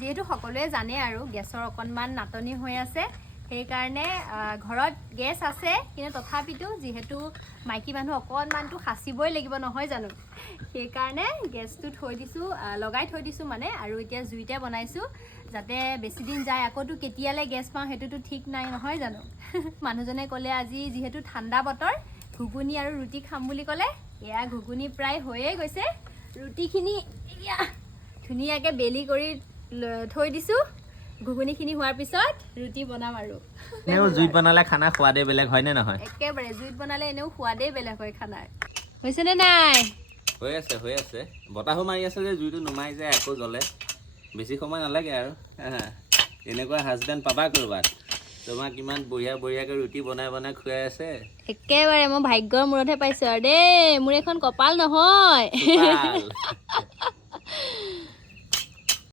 যেহেতু সকলোৱে জানে আৰু গেছৰ অকণমান নাটনি হৈ আছে সেইকাৰণে ঘৰত গেছ আছে কিন্তু তথাপিতো যেহেতু মাইকী মানুহ অকণমানটো সাঁচিবই লাগিব নহয় জানো সেইকাৰণে গেছটো থৈ দিছোঁ লগাই থৈ দিছোঁ মানে আৰু এতিয়া জুইতে বনাইছোঁ যাতে বেছি দিন যায় আকৌতো কেতিয়ালৈ গেছ পাওঁ সেইটোতো ঠিক নাই নহয় জানো মানুহজনে ক'লে আজি যিহেতু ঠাণ্ডা বতৰ ঘুগুনি আৰু ৰুটি খাম বুলি ক'লে এয়া ঘুগুনি প্ৰায় হৈয়ে গৈছে ৰুটিখিনি এয়া ধুনীয়াকৈ বেলি কৰি থৈ দিছোঁ ঘুগুনিখিনি হোৱাৰ পিছত ৰুটি বনাম আৰু এনেও জুইত বনালে খানা সোৱাদে বেলেগ হয়নে নহয় একেবাৰে জুইত বনালে এনেও সোৱাদেই বেলেগ হয় খানাৰ হৈছেনে নাই হৈ আছে বতাহো মাৰি আছে যে জুইটো নুমাই যায় আকৌ জ্বলে বেছি সময় নালাগে আৰু এনেকুৱা হাজবেণ্ড পাবা কৰবাত তোমাক কিমান বঢ়িয়াকৈ ৰুটি বনাই খুৱাই আছে একেবাৰে মই ভাগ্যৰ মূৰতহে পাইছোঁ আৰু দেই মোৰ এখন কপাল নহয়